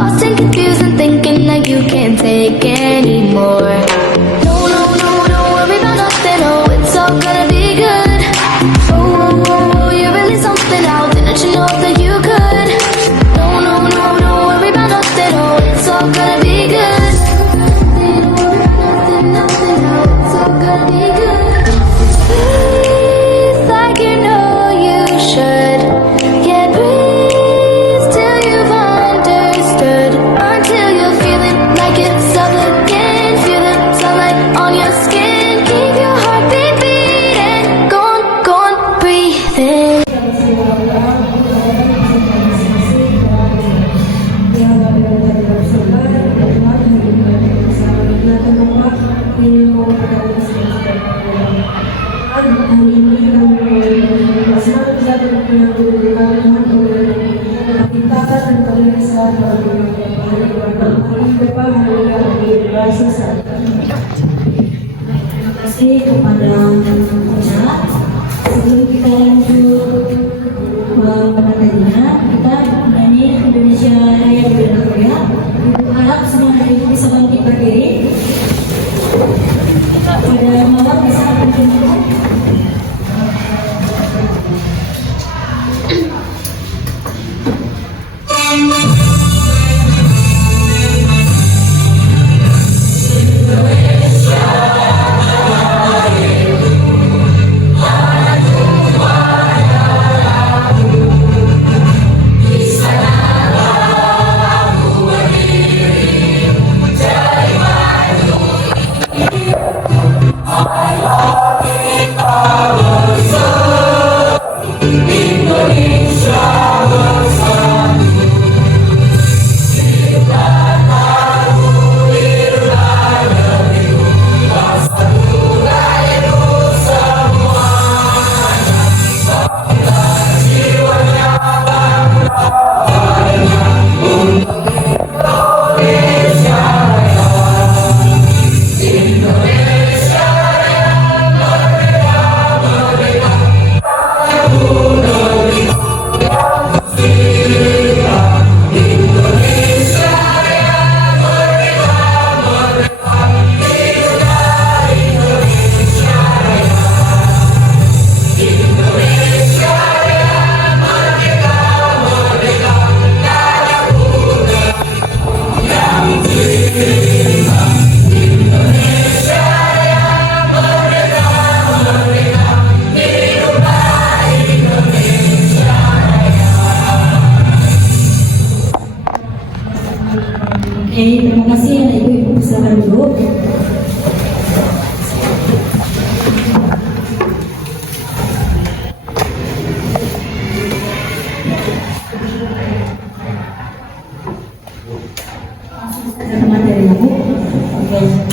lost and confused and thinking that you can't take anymore. No, no, no, don't worry about nothing, oh, it's all gonna be good. Oh, oh, oh, oh, you're really something now, didn't you know that you could? No, no, no, don't worry about nothing, oh, it's all gonna be good. Don't worry about nothing, nothing, oh, it's all gonna be good. Breathe like you know you should. Yeah, breathe till you've understood. Until you're feeling like it's up again. Feel the sunlight on your skin. Keep your heartbeat beating. Go on, breathe in. Terima kasih kepada Uca. Sebelum kita lanjut ke materinya, kita menyanyi Indonesia Raya di Bela Korea. Ibu harap semua hari ini bisa bangkit berdiri. Pada mawar bisa berkumpul. Terima kasih ya Ibu, silakan duduk.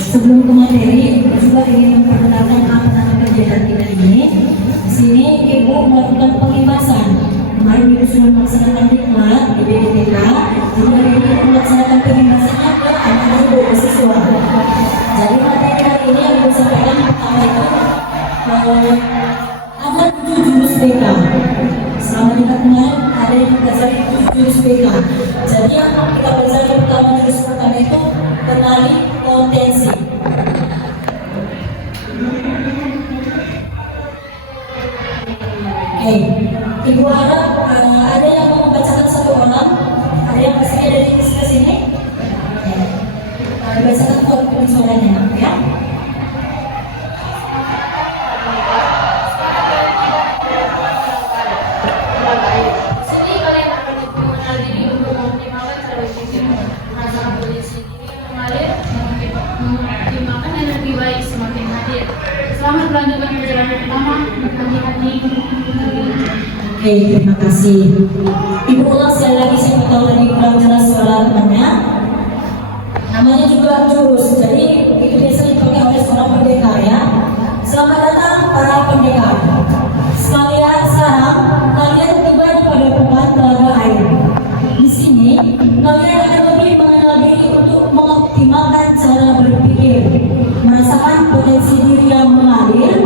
Sebelum ke materi, kita juga ingin memperkenalkan apa nama kegiatan kita ini. Di sini Ibu melakukan pengibasan. Kemarin Ibu sudah melaksanakan diklat di BPK. Jadi hari ini Ibu melaksanakan pengibasannya ke anak-anak Ibu siswa. Jadi materi hari ini yang Ibu sampaikan pertama itu ada 7 jurus BK. Selama diklat kemarin ada yang mempelajari 7 jurus BK. Jadi yang kita pelajari pertama jurus pertama itu kenali potensi. Ibu harap ada yang mau membacakan satu orang, ada yang bersedia dari ke sini. Dibacakan untuk suaranya, ya. Sini kalian akan mengenal diri untuk mengoptimalkan cara berpikir, merasakan kondisi diri mengalir, mengoptimalkan dan lebih baik semakin hadir. Selamat melanjutkan perjalanan pertama, hati-hati. Terima kasih. Ibu ulang sekali lagi, siapa tahu tadi kurang jelas suara temannya. Namanya juga jurus, jadi itu biasanya dipakai oleh seorang pendekar ya. Selamat datang para pendekar. Sekalian sekarang kalian tiba pada pekan telaga air. Di sini kalian akan lebih mengenal diri untuk mengoptimalkan cara berpikir, merasakan potensi diri yang mengalir,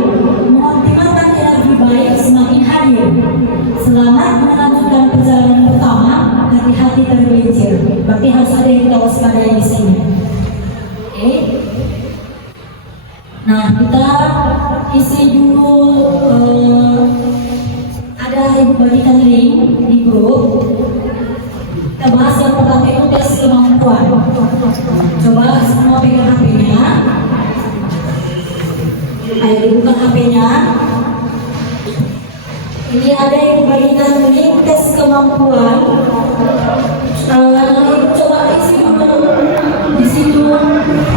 mengoptimalkan energi baik semakin hadir. Selamat melanjutkan perjalanan pertama, hati-hati tergelincir. Berarti harus ada yang kita waspadai di sini. Oke. Nah, kita isi dulu. Ada ibu bagikan link di grup. Kita bahas yang pertama itu tes kemampuan. Coba semua pegang HP-nya. Ayo dibuka HP-nya. Ini ada yang bagikan link tes kemampuan. Coba isi dulu di situ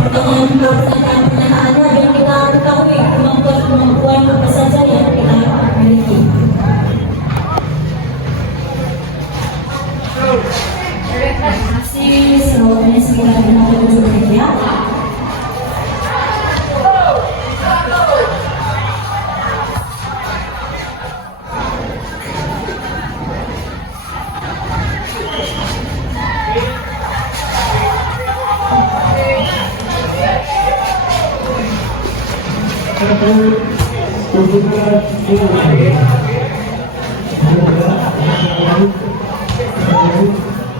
pertanyaan-pertanyaannya yang kita ketahui kemampuan apa saja yang kita miliki. Masih selawatnya sekitar 57 menit ya.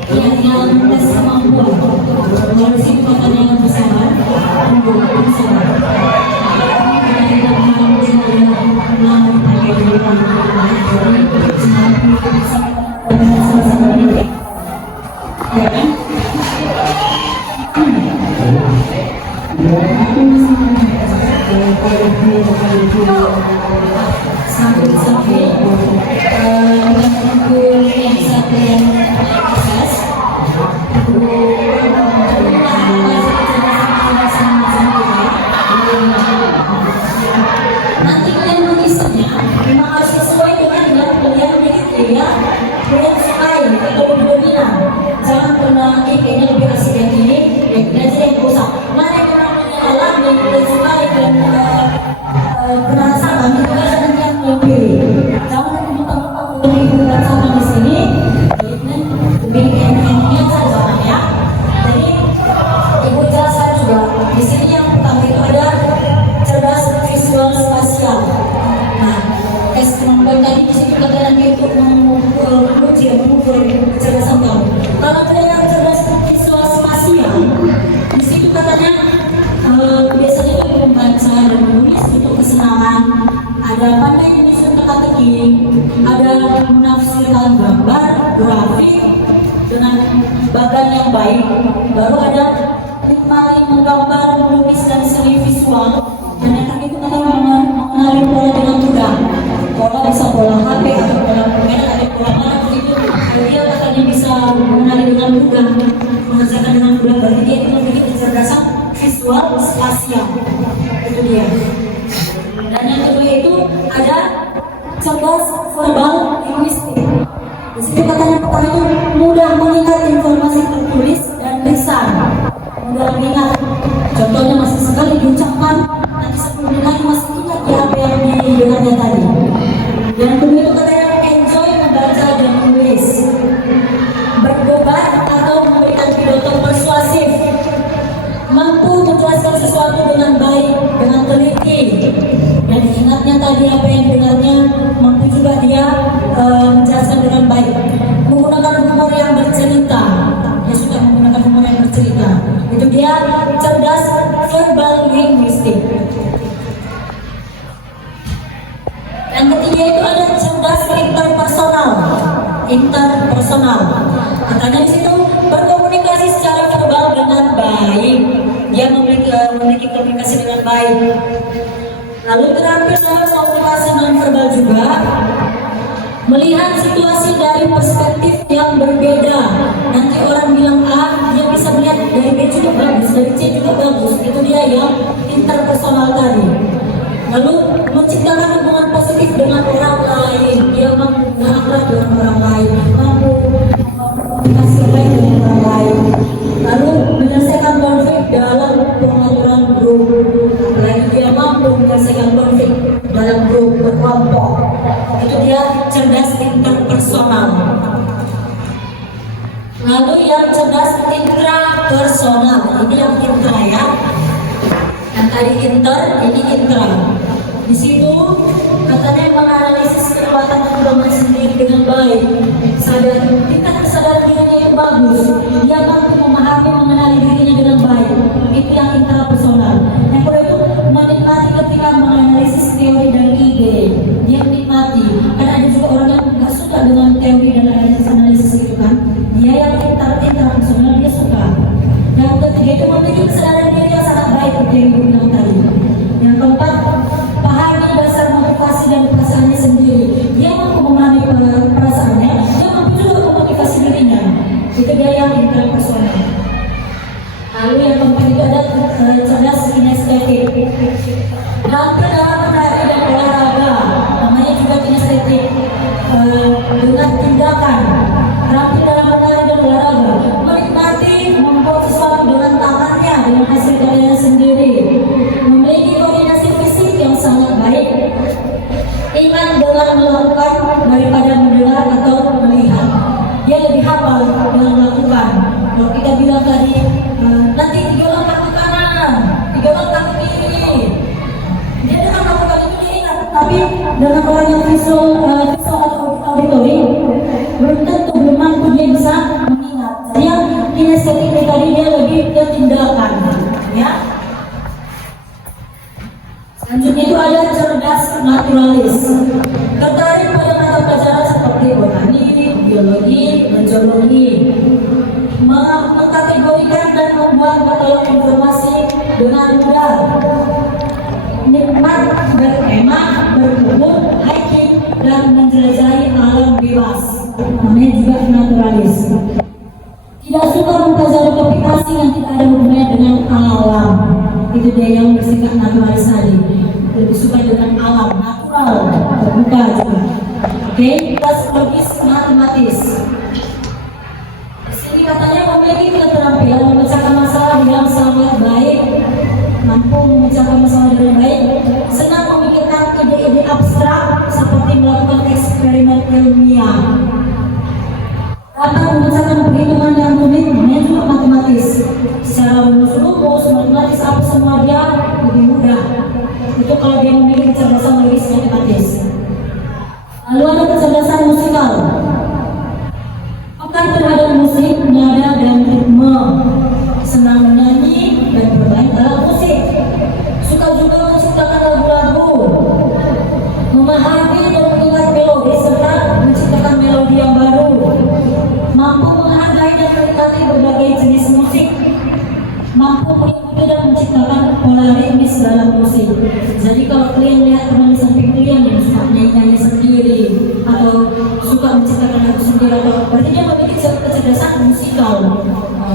Yang tes kemampuan harus dilakukan dengan bersama menggunakan bersama. Sambil-sambil menunggu yang satu yang proses. Nanti kalian menulisnya memang harus sesuai dengan kalian begitu ya. Kalian sukai kalau bilang jangan pernah kayaknya lebih asik yang ini, ya kalian aja yang rusak. Mana yang pernah menyalah yang kalian sukai dan penasaran itu kan yang pilih. Jangan mentang-mentang menggunakan sama di sini, bikin saja ya. Jadi ibu jelaskan juga di sini yang pertama itu ada cerdas visual spasial. Nah, tes kemampuan tadi di situ kalian untuk mengukur kecerdasan kamu. Kalau kalian cerdas visual spasial, di situ katanya biasanya itu membaca dan menulis untuk kesenangan. Ada pandai menyusun teka-teki, ada menafsirkan gambar, grafik dengan bagan yang baik, baru ada nikmati menggambar, melukis dan seni visual. Dan yang terakhir itu katanya mengenali pola dengan mudah. Pola bisa pola HP atau pola permainan, ada pola mana begitu. Dia katanya bisa mengenali dengan mudah, mengerjakan dengan mudah. Berarti dia itu memiliki kecerdasan visual spasial. Itu dia. Dan yang kedua itu ada cerdas verbal linguistik. Di situ katanya pertama itu mudah mengingat informasi tertulis dan lisan. Mudah mengingat. Contohnya masih sekali diucapkan, nanti 10 menit lagi masih ingat ya apa yang didengarnya tadi. Dan kedua itu katanya enjoy membaca dan menulis. Berdebat atau memberikan pidato persuasif. Mampu menjelaskan sesuatu dengan baik, dengan teliti. Dan ingatnya tadi apa yang didengarnya, mampu juga dia menjelaskan dengan baik. Menggunakan humor yang bercerita. Dia suka menggunakan humor yang bercerita. Itu dia cerdas verbal linguistik. Yang ketiga itu ada cerdas interpersonal. Interpersonal. Katanya di situ berkomunikasi secara verbal dengan baik. Dia memiliki komunikasi dengan baik. Lalu terakhir harus komunikasi non verbal juga. Melihat situasi dari perspektif yang berbeda. Nanti orang bilang A, dia bisa melihat dari B juga bagus, dari C juga bagus. Itu dia yang interpersonal tadi. Lalu menciptakan hubungan positif dengan orang lain. Dia mampu berharap dengan orang lain, mampu komunikasi baik dengan orang lain. Lalu menyelesaikan konflik dalam pengaturan grup. Lagi dia mampu menyelesaikan konflik dalam grup berkelompok. Itu dia cerdas interpersonal. Lalu yang cerdas intrapersonal, ini yang intra ya. Yang tadi inter, ini intra. Di situ katanya menganalisis perawatan dan pengembangan sendiri dengan baik. Sadar, tingkat kesadaran dirinya itu bagus. Dia mampu memahami, mengenali dirinya dengan baik. Itu yang intrapersonal. Yang kedua itu menikmati ketika menganalisis teori dan ide. Dia menikmati. Karena ada juga orang yang nggak suka dengan teori dan analisis itu kan. Dia yang intrapersonal dia suka. Yang ketiga itu memiliki kesadaran diri yang sangat baik seperti yang ibu bilang tadi. Yang keempat, pahami dasar motivasi dan perasaannya sendiri. Dia mampu memahami perasaannya, dia mampu juga memotivasi dirinya. Itu dia yang interpersonal. Lalu yang keempat itu ada cerdas kinestetik. Hampir dalam menari dan olahraga, namanya juga kinestetik. Dengan tindakan, terampil dalam menari dan olahraga, menikmati membuat sesuatu dengan tangannya, dengan hasil karyanya sendiri, memiliki koordinasi fisik yang sangat baik, ingat dengan melakukan daripada mendengar atau melihat. Dia lebih hafal dengan melakukan. Kalau kita bilang tadi, nanti 3 langkah ke kanan, 3 langkah ke kiri, dia dengan melakukan itu dia ingat. Tapi dengan orang yang visual atau auditory, belum tentu, belum mampu dia bisa mengingat. Dia kinestetik tadi dia lebih ke tindakan, ya. Selanjutnya itu ada cerdas naturalis. Tertarik pada mata pelajaran seperti botani, biologi, dan geologi. Mengkategorikan dan membuat katalog informasi dengan mudah. Nikmat berkemah, berkebun, hiking, dan menjelajahi alam bebas. Namanya juga naturalis. Tidak suka mempelajari topik yang tidak ada hubungannya dengan alam. Itu dia yang bersifat naturalis tadi. Lebih suka dengan alam, natural, terbuka juga. Oke, plus logis matematis. Di sini katanya memiliki keterampilan memecahkan masalah dengan sangat baik, mampu memecahkan masalah dengan baik, senang memikirkan ide-ide abstrak seperti melakukan eksperimen ilmiah. Dapat memecahkan perhitungan yang rumit, namanya juga matematis. Secara rumus, matematis apa semua dia lebih mudah. Itu kalau dia memiliki kecerdasan logis matematis. Lalu ada kecerdasan musikal. Pekan terhadap musik, nada dan ritme. Senang menyanyi dan bermain alat musik. Suka juga menciptakan lagu-lagu. Memahami dan mengingat melodi serta menciptakan melodi yang baru. Mampu menghargai dan menikmati berbagai jenis musik, mampu mengikuti dan menciptakan pola ritmis dalam musik. Jadi kalau kalian lihat teman di samping kalian yang suka nyanyi sendiri atau suka menciptakan lagu sendiri, atau berarti dia memiliki kecerdasan musikal.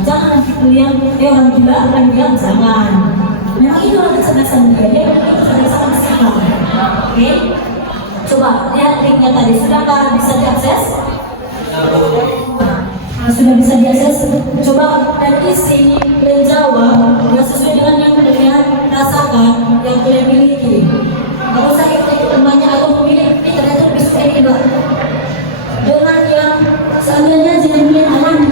Jangan nanti kalian orang gila akan bilang jangan. Memang itu adalah kecerdasan dia memiliki kecerdasan musikal. Oke, coba lihat linknya tadi, sudahkah bisa diakses? Sudah bisa diakses, coba dan isi dan jawab yang sesuai dengan yang kalian rasakan, yang kalian miliki. Kalau saya ikut temannya atau memilih, ternyata lebih suka ini mbak. Dengan yang seandainya jangan kalian alami.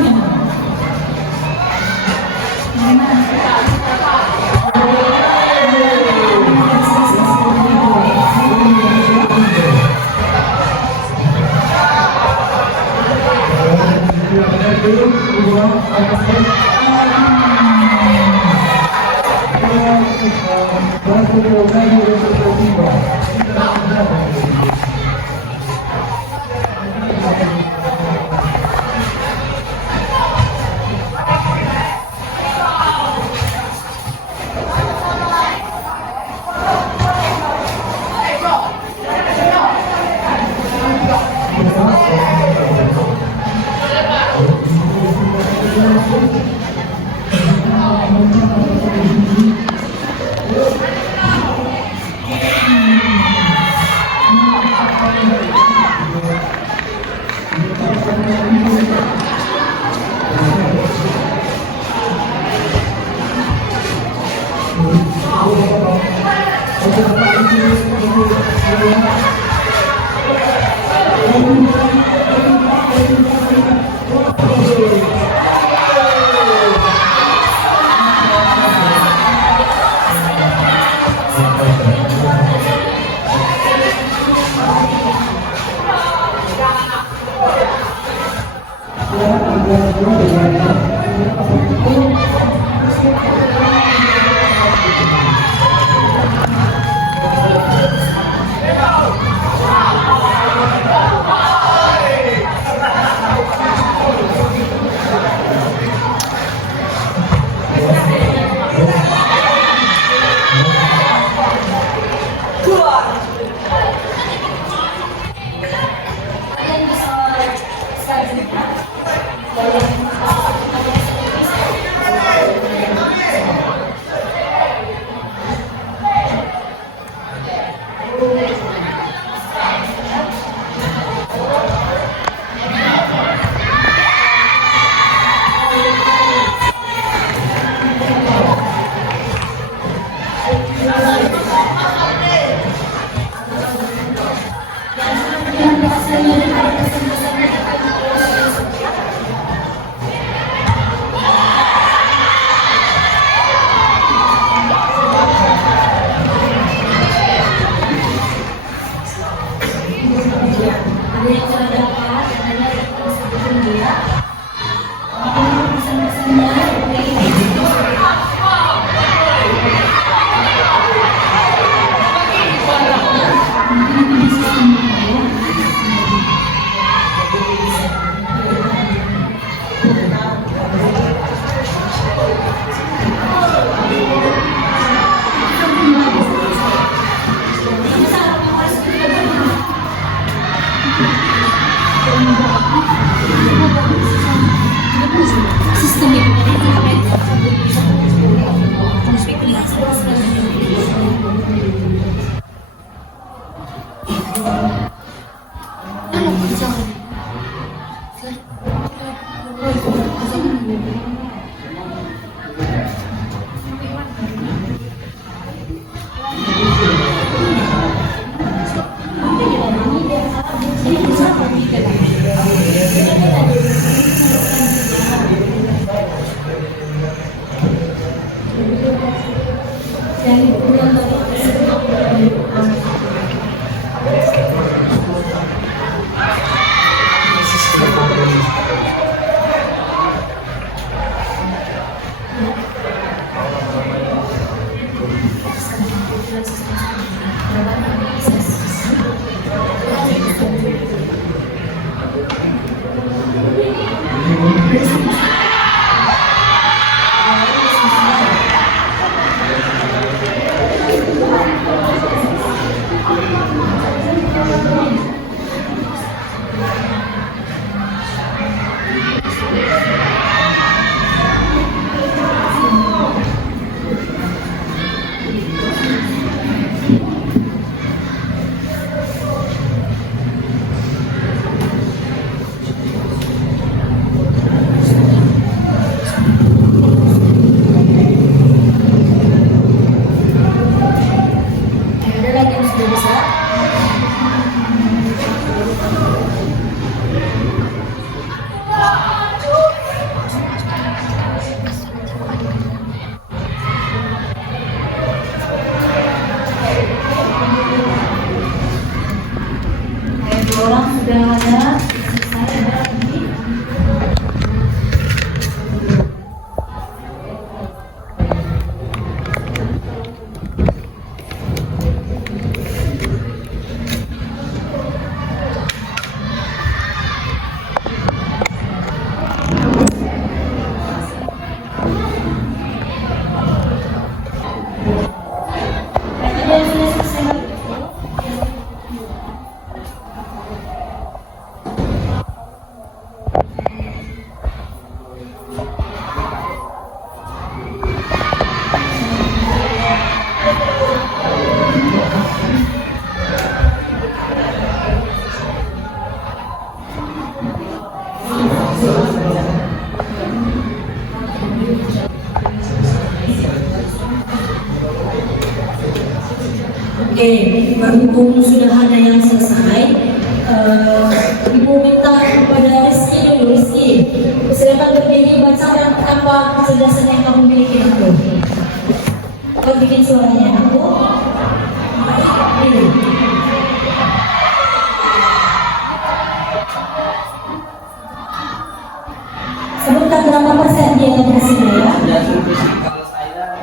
dan bulan ada lagi yang sudah bisa. Dua orang sudah ada. Saya ada lagi. Ada yang sudah selesai. Oke, berhubung sudah ada yang selesai, Ibu minta kepada Rizky dulu, Rizky, silakan berdiri bacakan apa kecerdasan yang kamu miliki itu. Kau bikin suaranya aku. Ini. Sebutkan berapa persen dia yang berhasil ya? Kalau saya nanti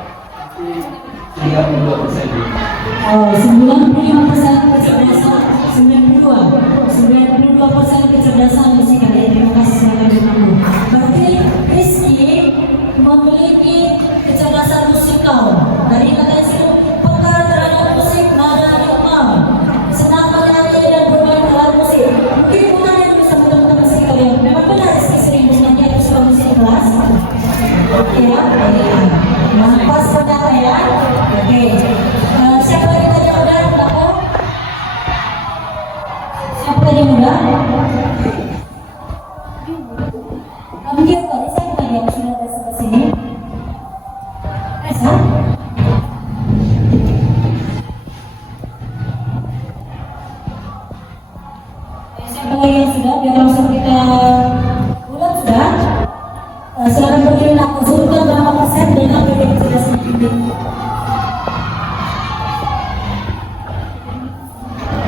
32%. Oh, 95% kecerdasan, 92% kecerdasan musikal. Ya, terima kasih sekali kamu. Berarti Rizky memiliki kecerdasan musikal. Dari kata situ peka terhadap musik, nada irama, senang menyanyi dan bermain alat musik. Mungkin bukan yang bisa teman-teman musik kalian. Memang benar Rizky sering menyanyi atau suka musik kelas. Oke ya, pas ternyata ya. Oke. Siapa lagi tadi yang udah? Aku? Siapa tadi yang udah? Kamu dia tadi siapa tadi yang sudah datang ke sini? Esa? Siapa lagi yang sudah? Biar langsung kita ulang sudah. Silakan berdiri aku sebutkan berapa persen dan apa yang sudah sedikit.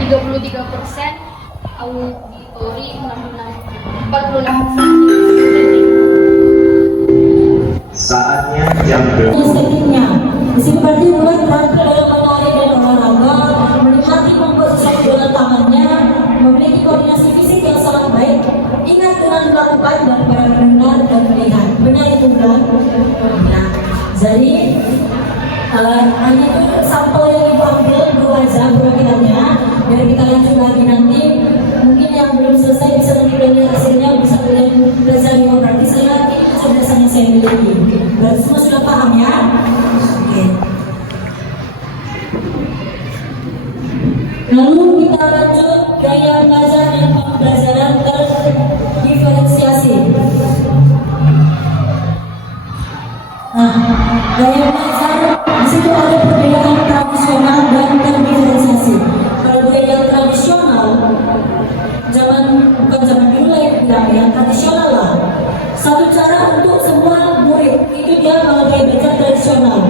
33% auditori 46%. Saatnya jam Selanjutnya, di sini berarti mulai terakhir dalam menari dan olahraga, menikmati membuat sesuatu dengan tangannya, memiliki koordinasi fisik yang sangat baik. Ingat dengan melakukan dan para mendengar dan melihat. Benar itu kan? Nah, jadi hanya itu sampel yang ibu ambil dulu aja perwakilannya. Biar kita lanjut lagi nanti. Mungkin yang belum selesai bisa nanti belajar hasilnya, bisa belajar yang berarti saya ini kecerdasan yang saya miliki. Berarti semua sudah paham ya? Oke. Lalu kita lanjut gaya belajar dan pembelajaran terdiferensiasi. Nah, gaya belajar di situ ada perbedaan tradisional dan terdiferensiasi. Kalau gaya tradisional, bukan zaman dulu lah yang tradisional lah. Satu cara untuk semua murid itu dia kalau gaya belajar tradisional.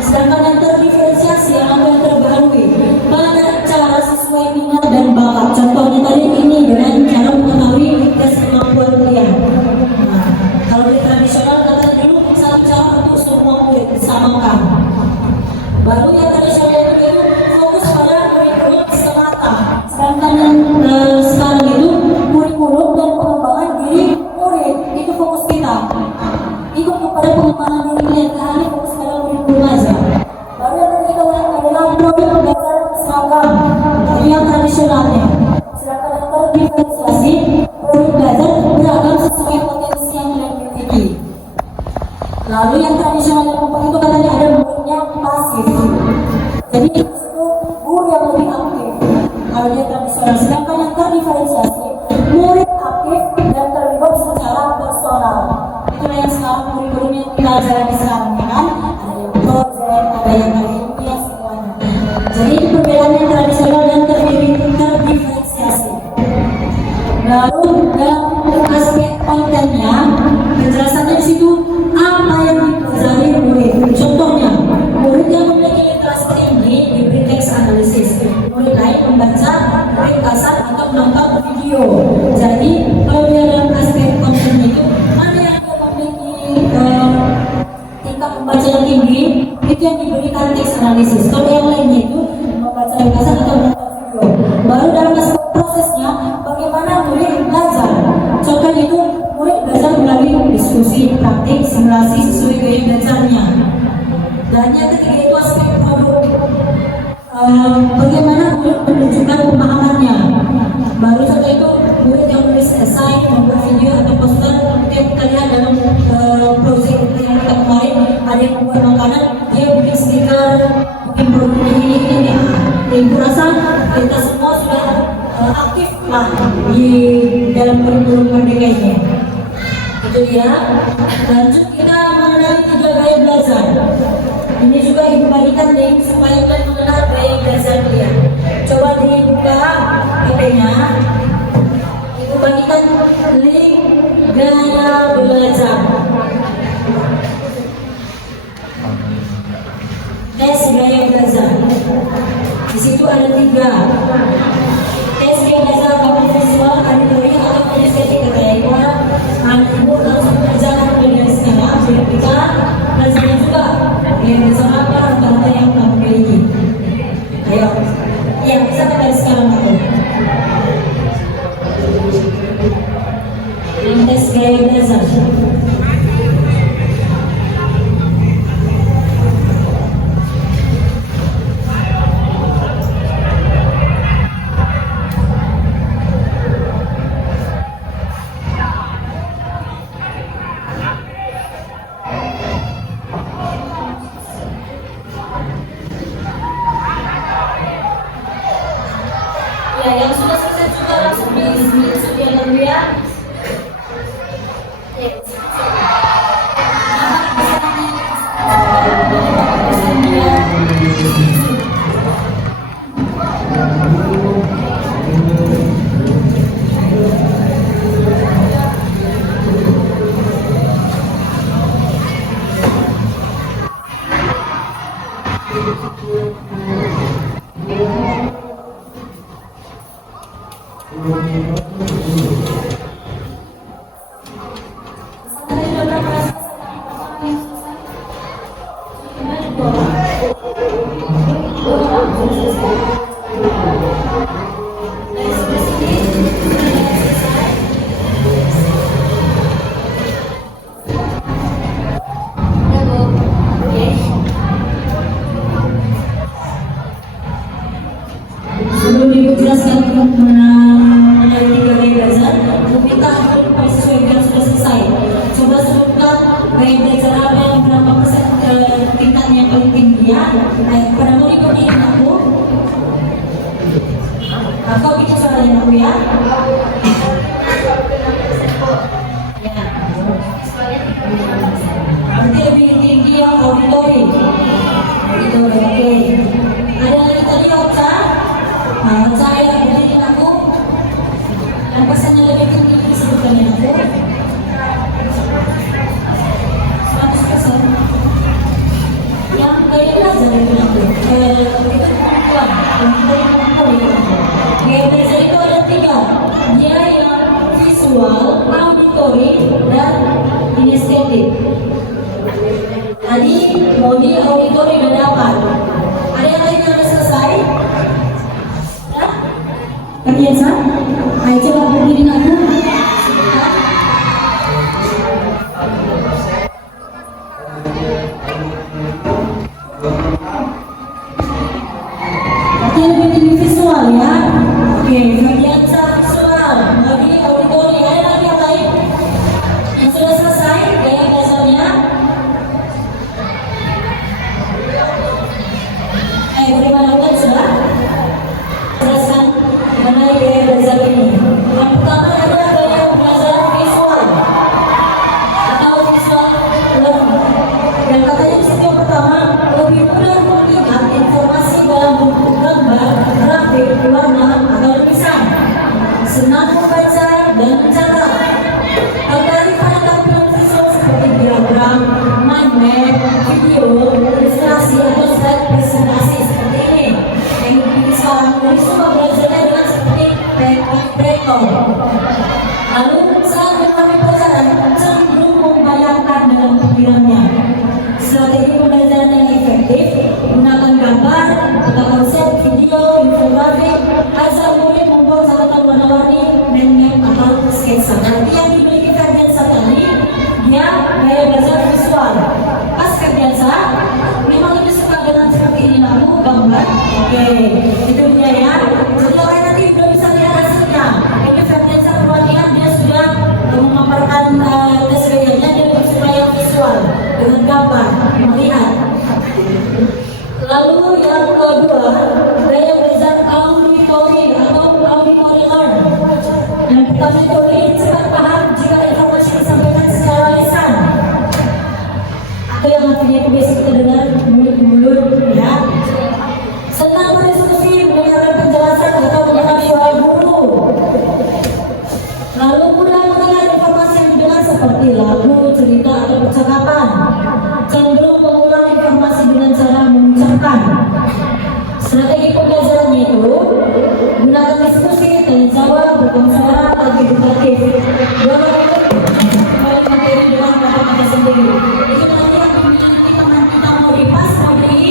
Sedangkan yang terdiferensiasi disamakan. Baru yang tradisional itu fokus pada kurikulum semata. Sedangkan yang sekarang itu kurikulum dan pengembangan diri murid itu fokus kita. Ikut kepada pengembangan diri dan hanya fokus pada kurikulum aja. Baru yang ketiga adalah produk belajar seragam yang tradisionalnya. Sedangkan yang terdiferensiasi produk belajar beragam sesuai potensi yang dimiliki. Lalu yang tradisional yang keempat itu katanya ada muridnya pasif. Jadi itu guru yang lebih aktif. Kalau dia tradisional, sedangkan yang terdiferensiasi murid aktif dan terlibat secara personal. Itulah yang sekarang kurikulum yang kita jalani sekarang, ya kan? Ada yang project, ada yang ilmiah, semuanya. Jadi itu perbedaan yang tradisional dan terdiferensiasi. Lalu dalam aspek kontennya, penjelasannya di situ apa yang dipelajari murid. Contohnya, murid yang memiliki literasi tinggi diberi teks analisis. Murid lain membaca, murid kasar atau menonton video. Jadi kalau dia dalam aspek kontennya itu mana yang dia memiliki tingkat membaca yang tinggi, itu yang diberikan teks analisis. Kalau yang lainnya itu membaca yang kasar atau menonton video. Baru dalam aspek prosesnya, bagaimana murid belajar. Contohnya itu murid belajar melalui diskusi, praktik, simulasi sesuai gaya belajarnya. Dan yang ketiga itu aspek produk. Bagaimana murid menunjukkan pemahamannya. Baru contoh itu murid yang menulis esai, membuat video atau poster. Yang kita lihat dalam proyek yang kita kemarin, ada yang membuat makanan, dia bikin stiker, bikin produk ini. Ibu rasa kita semua sudah aktif lah di dalam kurikulum merdeka ini. Itu dia. Lanjut kita mengenai 3 gaya belajar. Ini juga ibu bagikan link supaya kalian mengenal gaya belajar kalian. Coba dibuka HP-nya. Ibu bagikan link gaya belajar. Tes gaya belajar. Di situ ada 3. Tes gaya belajar bagus visual, auditori atau kinestetik katanya. Ibu langsung kerjakan dari sekarang. Sudah kita belajarnya juga. Gaya belajar apa rata-rata yang kamu miliki? Ayo, ya bisa dari sekarang aku. Tes gaya belajar. Ya, yang sudah selesai juga langsung disediakan dulu ya. Sebelum ibu jelaskan mengenai 3 gaya belajar, kita sesuai yang sudah selesai. Coba sebutkan gaya belajar apa yang berapa persen tingkatnya yang paling tinggi ya. Pada mau ikuti aku. Kau bikin suaranya aku ya. Ya. Berarti lebih tinggi yang auditori. Itu oke. Ada lagi tadi Ocha. Nah, saya berdiri aku. Yang persennya lebih tinggi disebutkan yang aku. 100%. Yang gaya belajar itu aku. Itu kemampuan. Gaya belajar itu ada 3. Dia yang visual, auditori, dan kinestetik. Tadi mau di auditori dadakan. Ada yang lain yang sudah selesai? Ya? Kalian sah? Ayo coba berdiri aku. Oke, lebih tinggi visual ya. Oke, bagian visual, bagi auditori. Ada lagi yang lain yang sudah selesai gaya belajarnya? Bagaimana kan sudah? Jelaskan mengenai gaya belajar ini. Yang pertama adalah gaya belajar visual atau visual learning. Yang katanya di sini yang pertama lebih mudah mengingat informasi dalam bentuk gambar, grafik, warna atau lukisan. Senang membaca dan mencatat. Tertarik pada tampilan visual seperti diagram, mind map, video, ilustrasi atau slide presentasi seperti ini. Yang dipilih sekarang dari semua belajarnya dengan seperti breakdown. Lalu saat mengalami pelajaran cenderung membayangkan dalam pikirannya. Strategi pembelajaran yang efektif menggunakan gambar, atau konsep video, infografik, asal boleh membuat catatan warna-warni, mind map atau sketsa. Nanti yang dimiliki Ferdiansa tadi, dia gaya belajar visual. Pas Ferdiansa, memang lebih suka dengan seperti ini lalu gambar. Oke, itu dia ya. Jadi orang nanti belum bisa lihat hasilnya. Ini Ferdiansa perhatian dia sudah memaparkan tes gayanya, dia lebih suka yang visual dengan gambar, melihat. Lalu yang kedua, gaya belajar auditory atau auditory learn. Yang pertama itu cepat paham jika informasi disampaikan secara lisan. Atau yang artinya itu biasa kita dengar mulut ke mulut, ya. Senang berdiskusi, mendengarkan penjelasan atau mendengar suara guru. Lalu mudah mendengar informasi yang didengar seperti lagu, cerita atau percakapan. Cenderung mengulang informasi dengan cara mengucapkan. Strategi pembelajarannya itu gunakan diskusi, tanya jawab, beragam suara, atau edukatif. Dua materi dengan kata-kata sendiri. Itu nanti yang dimiliki kita mau dipas, mau di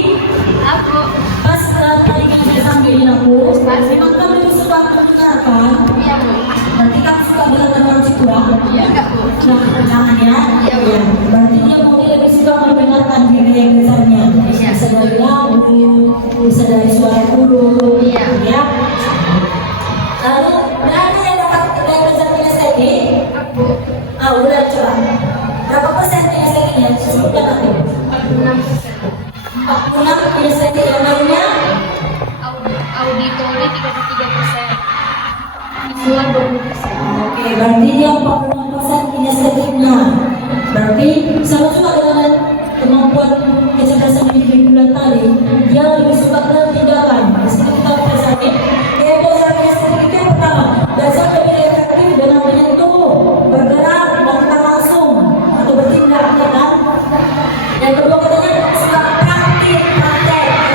Aku. pas tadi kan saya sambilin aku. Memang kamu itu suka mendengarkan. Iya, Bu. Nanti kamu suka dengarkan orang Cipura. Iya, enggak, Bu. Nah, jangan ya. Iya, Bu. Berarti dia mau dia lebih suka mendengarkan gaya belajarnya. Iya. Bisa dari lagu, bisa dari suara guru. Iya. Ya. Lalu, berapa yang dapat gaya belajarnya STI? Aku. Udah coba. Berapa persen STI-nya? Sebutkan aku. 46%. 46 STI yang lainnya? Auditori 33%. Visual 20%. Oke, berarti dia 46% kinestetiknya. Berarti sama juga dengan kemampuan kecerdasan individu bulan tadi. Dia lebih suka dengan tindakan. Di sini kita pelajari gaya belajar kinestetik itu yang pertama, belajar lebih efektif dengan menyentuh, bergerak, melakukan langsung atau bertindak, ya kan? Yang kedua katanya suka praktek,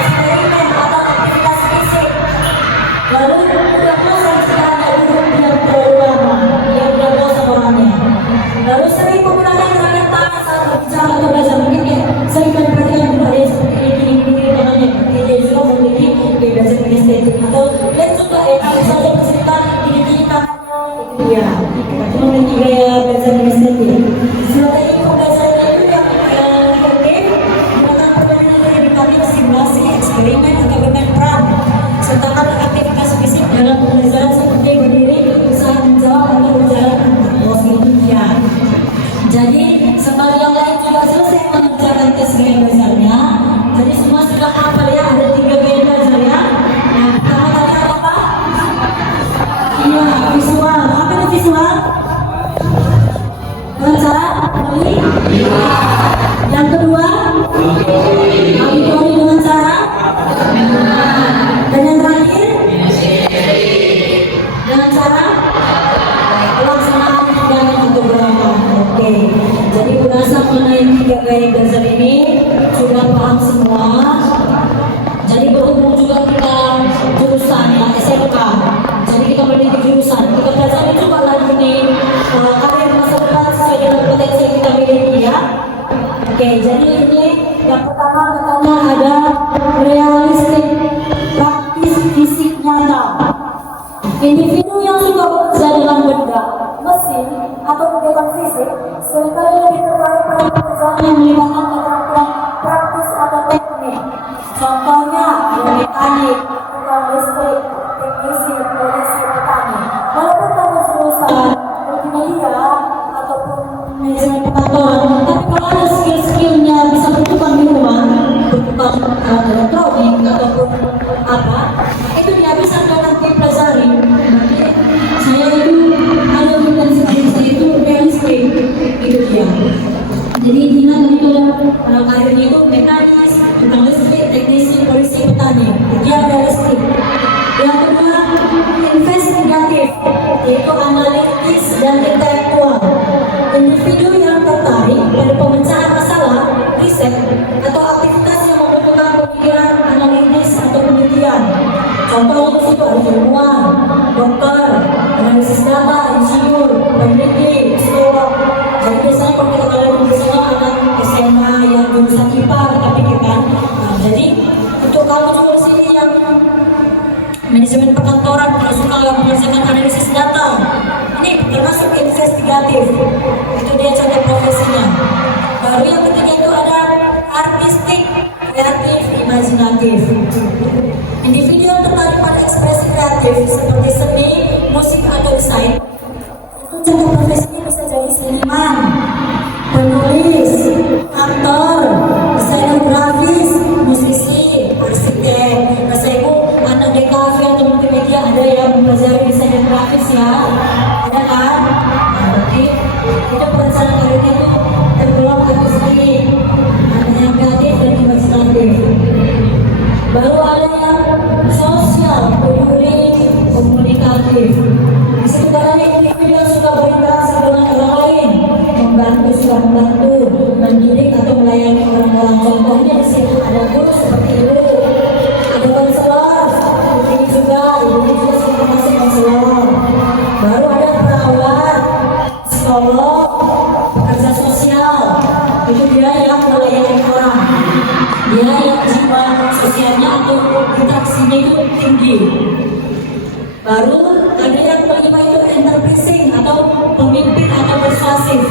eksperimen atau aktivitas fisik. Lalu tidak bosan jika hanya duduk diam terlalu lama, dia tidak bosan orangnya. Lalu sering menggunakan gerakan tangan saat berbicara atau belajar. Mungkin ya, sering memperhatikan budaya seperti ini tangannya. Dia juga memiliki gaya belajar kinestetik atau dan juga kalau saja bercerita gini tangannya. Iya, itu memiliki gaya belajar kinestetik. Strategi pembelajaran itu yang efektif menggunakan permainan yang edukatif, simulasi, eksperimen atau bermain peran. Sertakan aktivitas fisik dalam pembelajaran seperti berdiri, saat menjawab atau berjalan itu ya. Jadi setelah yang lain juga selesai mengerjakan tes gaya belajarnya. Jadi semua sudah hafal ya, ada 3 gaya belajar ya. Nah, pertama tadi apa? Iya, visual. Apa itu visual? Dengan cara menulis. Yang kedua, auditori dengan cara. Dan yang terakhir, dengan cara pelaksanaan tindakan untuk berlaku. Oke, jadi berdasar mengenai 3 gaya belajar ini sudah paham semua. Jadi berhubung juga kita jurusan ya, SMK. Jadi kita memiliki jurusan. Kita pelajari juga lagi nih karir masa depan sesuai dengan potensi yang kita miliki ya. Oke, jadi ini Yang pertama katanya ada realistik, praktis, fisik nyata. Individu yang suka bekerja dengan benda, mesin, atau kegiatan fisik seringkali lebih tertarik pada pekerjaan yang melibatkan keterampilan praktis atau teknik. Contohnya, mekanik, tukang listrik, teknisi, polisi, petani. Walaupun kamu lulusan multimedia ataupun manajemen perkantoran, tapi kalau ada skill-skillnya bisa bertukang di rumah, bertukang elektronik ataupun apa, itu dia bisa nanti pelajari. Saya itu ada intensitas saya itu realistik, itu dia. Jadi Dina itu karirnya itu mekanis, tukang listrik, teknisi, polisi, petani. Dia realistik. Yang kedua, investigatif, yaitu analitis dan intelektual. Individu yang tertarik pada pemecahan masalah, riset, atau aktivitas yang membutuhkan pemikiran analitis atau penelitian. Contohnya di situ ada ilmuwan, dokter, analisis data, insinyur, peneliti, psikolog. Jadi biasanya kalau kita kalian biasanya anak SMA yang jurusan IPA kita pikirkan. Nah, jadi untuk kalau di sini yang manajemen perkantoran kalau suka mengerjakan analisis data, ini termasuk investigatif. Itu dia contoh profesinya. Baru yang ketiga itu ada artistik, kreatif, imajinatif. Individu yang tertarik pada ekspresi kreatif seperti seni, musik atau desain. Itu contoh profesinya bisa jadi seniman, penulis, aktor, desainer grafis, musisi, arsitek. Nah, saya anak DKV atau multimedia ada yang mempelajari desainer grafis ya, ada kan? Nah, berarti itu perencanaan karirnya itu tergolong artistik, yang kreatif dan imajinatif. Baru ada yang sosial, peduli, komunikatif. Di situ katanya individu yang suka berinteraksi dengan orang lain, suka membantu, mendidik atau melayani orang-orang. Contohnya di situ ada guru seperti ibu, ada konselor, ini juga suka masuk konselor. Baru ada perawat, psikolog, pekerja sosial. Itu dia yang melayani orang. Dia yang jiwa sosialnya atau interaksinya itu tinggi. Baru ada yang kelima itu enterprising atau pemimpin atau persuasif.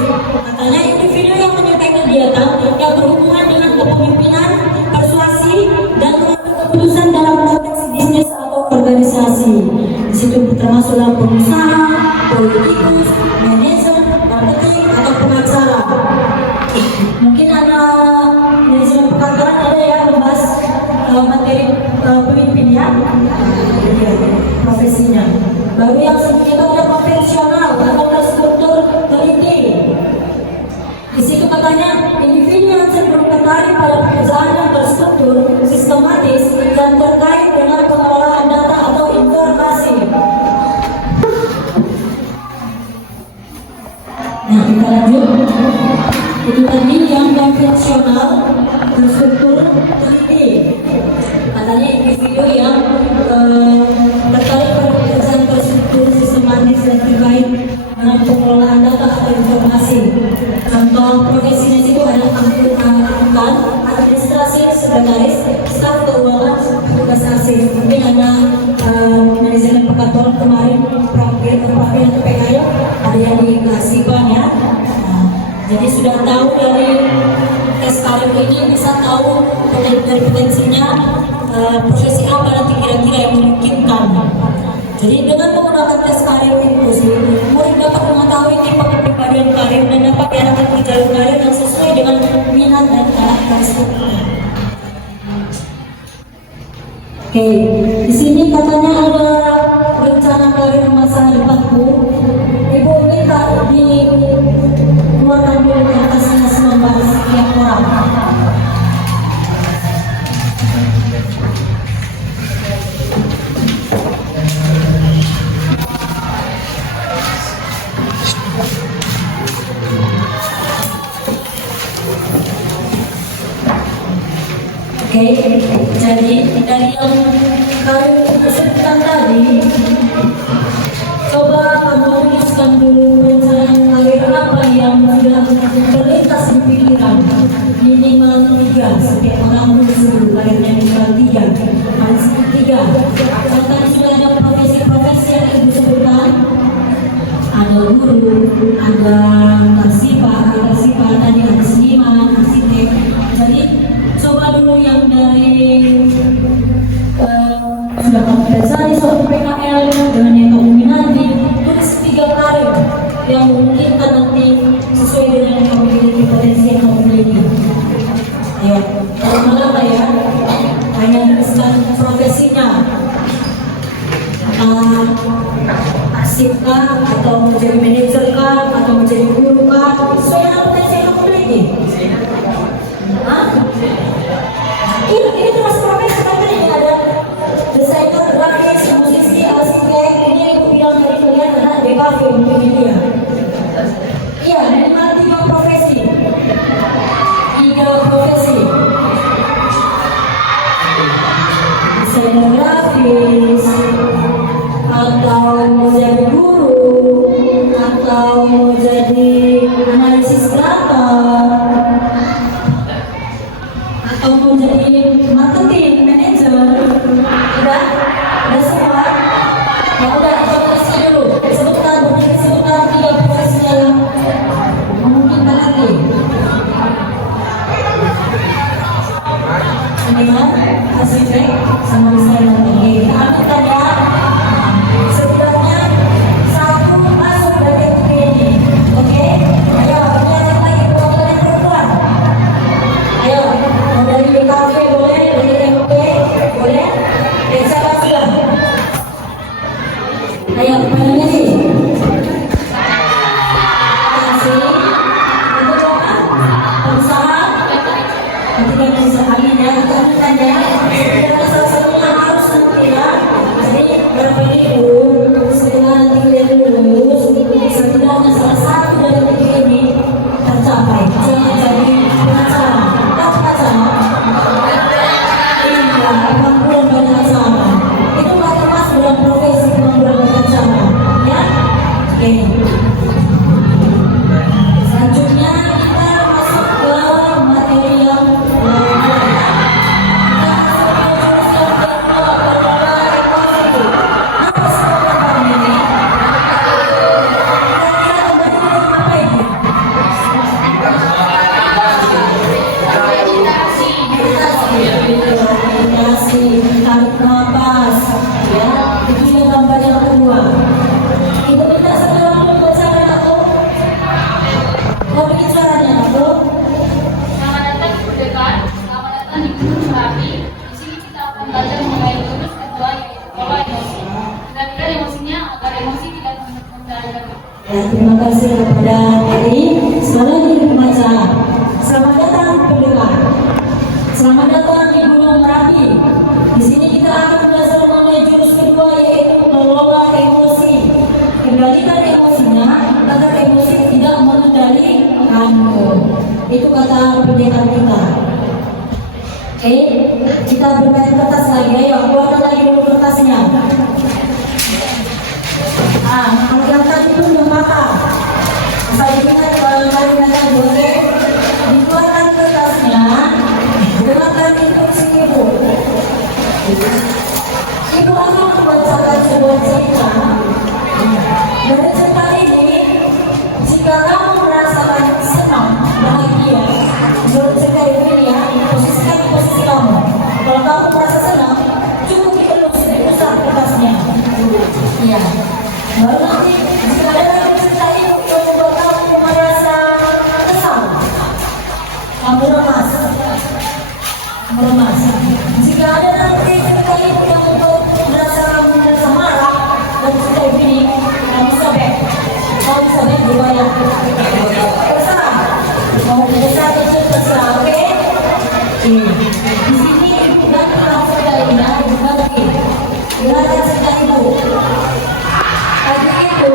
Katanya individu yang menyukai kegiatan yang berhubungan dengan kepemimpinan, persuasi, dan mengambil keputusan dalam konteks bisnis atau organisasi. Di situ termasuk dalam pengusaha, politikus, manajer, marketing, atau pengacara. Mungkin ada manajemen perkantoran ada yang membahas materi pemimpinnya, profesinya. Baru yang selanjutnya ada konvensional atau terstruktur teliti. Di situ katanya individu yang cenderung tertarik pada pekerjaan yang terstruktur, sistematis, dan terkait dengan pengelolaan data atau informasi. Nah, kita lanjut. Itu tadi yang konvensional, terstruktur, teliti. Katanya individu yang tertarik pada pekerjaan terstruktur, sistematis, dan terkait dengan pengelolaan data atau informasi. Contoh profesinya itu ada akuntan, administrasi, sekretaris, staf keuangan, petugas arsip. Mungkin ada manajemen perkantoran kemarin, perwakilan PKI, ada yang di kearsipan ya. Jadi sudah tahu dari tes karir ini bisa tahu dari potensinya profesi apa nanti kira-kira yang memungkinkan. Jadi dengan menggunakan tes karir inklusi, murid dapat mengetahui tipe kepribadian karir dan dapat diarahkan ke jalur karir yang sesuai dengan minat dan karakteristiknya. Oke, di sini katanya ada rencana karir masa depanku. Ibu ini tak dikeluarkan dulu ke atasnya semua setiap orang. Oke, jadi dari yang kalian sebutkan tadi, coba kamu tuliskan dulu rencana karir apa yang sudah terlintas di pikiran. minimal 3, setiap orang disuruh karirnya minimal 3, harus 3. Kalau tadi sudah ada profesi-profesi yang ibu sebutkan, ada guru, ada arsipa tadi, ada seniman, arsitek. Jadi coba dulu yang dari sudah kamu pelajari soal PKL dengan yang kamu minati, tulis 3 karir yang memungkinkan nanti sesuai dengan yang kamu miliki, potensi yang kamu miliki. Ayo, kalau malah ya, hanya tuliskan profesinya, arsip kah, atau menjadi manajer kah, atau menjadi guru kah, sesuai dengan potensi yang kamu miliki. Hah? Ini termasuk profesi kan ini ada desainer, grafis, musisi, arsitek. Ini yang aku bilang dari kalian adalah DKV multimedia. Iya, minimal 3 profesi. 3 profesi. Desainer grafis, atau mau jadi guru, atau mau jadi analisis data, atau mau jadi marketing manager. Udah semua. Ya udah, coba kasih dulu. Sebutkan 3 profesi yang memungkinkan lagi. Seniman, arsitek, sama desainer tinggi. Ambilkan ya. Sebenarnya 1 masuk dari ini. Oke? Ayo, lihat lagi perwakilan perempuan. Ayo, mau dari DKV boleh, dari MP boleh. Siapa sudah? Ayo, panggilnya sih. Kasih. Itu apa? Pengusaha. Nanti kan bisa amin ya. Kita tanya. Kita salah satunya harus nanti ya. Jadi berapa minggu setelah nanti kalian lulus, setidaknya salah satu dari 3 ini tercapai. Jangan jadi pengacara. Tahu pengacara? Iya, kemampuan berbicara. Itu nggak termasuk dalam profesi kemampuan berbicara, ya? Oke. Selanjutnya kita masuk ke materi yang tarik nafas, ya, itu yang gambar yang kedua. Itu minta satu orang buat saran aku. Mau bikin sarannya aku? Selamat datang di Budekan, selamat datang di Gunung Merapi. Di sini kita akan belajar mengenai jurus kedua yaitu pola emosi. Kendalikan emosinya agar emosi tidak mengendalikan. Ya, terima kasih kepada Eri. Selamat lagi pembaca. Selamat datang pendengar. Selamat datang di Gunung Merapi. Di sini kita akan belajar mengenai jurus kedua yaitu mengelola emosi. Kendalikan emosinya agar emosi tidak mengendalikanmu. Itu kata pendekar kita. Oke, kita bermain kertas lagi. Ayo, keluarkan lagi dulu kertasnya. Kalau yang tadi itu yang patah. Saya ingat kalau kalian tadi, oke? Dikeluarkan kertasnya. Dengarkan instruksi ibu. Ibu akan membacakan sebuah cerita. Dari cerita ini, jika kamu merasakan senang, bahagia, menurut cerita ini ya, posisikan di posisi kamu. Kalau kamu merasa senang, cukup dielus besar kertasnya. Iya. Baru nanti, jika ada lagi cerita ibu yang membuat kamu merasa kesal, kamu lemas. Jika ada nanti cerita ibu yang membuat merasa marah dan cerita ini, kamu sobek dibayar. Terserah, mau besar kecil terserah, oke? Di sini ibu dan orang cerita ini dibagi. Dengarkan cerita ibu. Tadi itu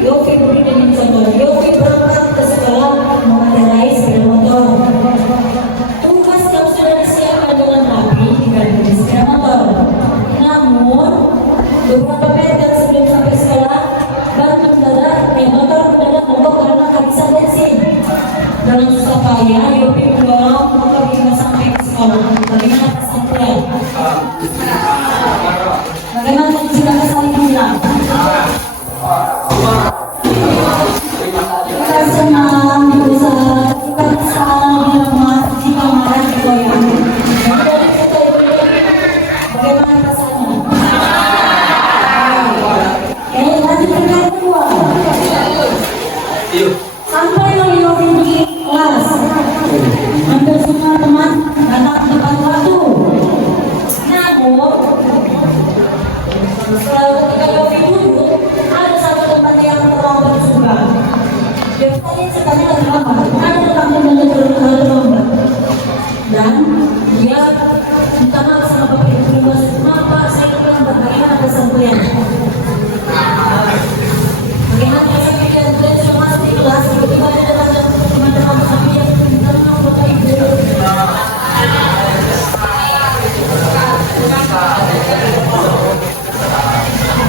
Yofi beri dengan contoh. Yofi berangkat ke sekolah mengendarai sepeda motor. Tugas yang sudah disiapkan dengan rapi tinggal di sepeda motor. Namun beberapa meter sebelum sampai sekolah, motor mendadak mogok karena kehabisan bensin. supaya Yopi mendorong untuk kita sampai ke sekolah. Bagaimana kesatuan? Bagaimana kita saling bilang? Kita senang bisa kita bilang mas jika marah goyang. Bagaimana rasanya? Lanjut ke yang kedua. Sampai Yopi di kelas, hampir semua teman datang tepat waktu. Namun, ketika Yopi duduk, ada satu tempat yang terlambat juga. Yopi tadi ceritanya terlambat, ada tempat yang terlambat. Dan dia minta maaf sama Bapak Ibu Mas, maaf Pak, saya terlambat. Bagaimana kesampaian? Bagaimana kesampaian? Saya sudah masuk di kelas, tiba-tiba ada teman-teman kami yang minta maaf Bapak Ibu.